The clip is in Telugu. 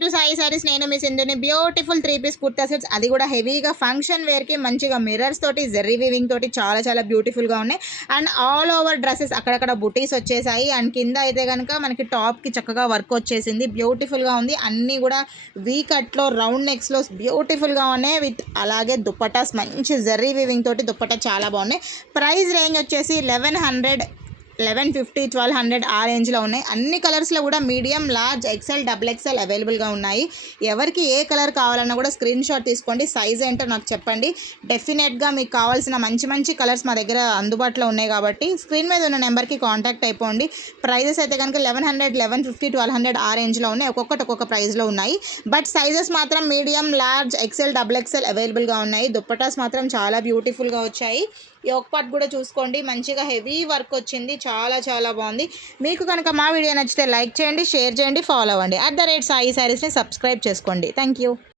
టు సాయి సారీస్. నేను మీ సింధుని. బ్యూటిఫుల్ 3 పీస్ కుర్తా సెట్స్, అది కూడా హెవీగా ఫంక్షన్ వేర్కి మంచిగా మిర్రర్స్ తోటి జెర్రీ వీవింగ్ తోటి చాలా చాలా బ్యూటిఫుల్గా ఉన్నాయి. అండ్ ఆల్ ఓవర్ డ్రెస్సెస్ అక్కడక్కడ బుటీస్ వచ్చేసాయి. అండ్ కింద అయితే కనుక మనకి టాప్కి చక్కగా వర్క్ వచ్చేసింది, బ్యూటిఫుల్గా ఉంది. అన్నీ కూడా వీ కట్లో రౌండ్ నెక్స్లో బ్యూటిఫుల్గా ఉన్నాయి. విత్ అలాగే దుప్పటాస్ మంచి జెర్రీ వీవింగ్ తోటి దుప్పటా చాలా బాగున్నాయి. ప్రైస్ రేంజ్ వచ్చేసి 1100, 1150, 1200 ఆ రేంజ్లో ఉన్నాయి. అన్ని కలర్స్లో కూడా medium, large, XL, double XL అవైలబుల్గా ఉన్నాయి. ఎవరికి ఏ కలర్ కావాలన్నా కూడా స్క్రీన్ షాట్ తీసుకోండి. సైజ్ ఏంటో నాకు చెప్పండి. డెఫినెట్గా మీకు కావాల్సిన మంచి మంచి కలర్స్ మా దగ్గర అందుబాటులో ఉన్నాయి కాబట్టి స్క్రీన్ మీద ఉన్న నెంబర్కి కాంటాక్ట్ అయిపోండి. ప్రైజెస్ అయితే కనుక 1100, 1150, 1200 ఆ రేంజ్లో ఉన్నాయి. ఒక్కొక్క ప్రైస్లో ఉన్నాయి. బట్ సైజెస్ మాత్రం medium, large, XL, double XL అవైలబుల్గా ఉన్నాయి. దుప్పటాస్ మాత్రం చాలా బ్యూటిఫుల్గా వచ్చాయి. ఈ ఒక పార్ట్ కూడా చూసుకోండి, మంచిగా హెవీ వర్క్ వచ్చింది, చాలా చాలా బాగుంది. మీకు కనుక మా వీడియో నచ్చితే లైక్ చేయండి, షేర్ చేయండి, ఫాలో అవ్వండి. @సాయి సారీస్ని సబ్స్క్రైబ్ చేసుకోండి. Thank you.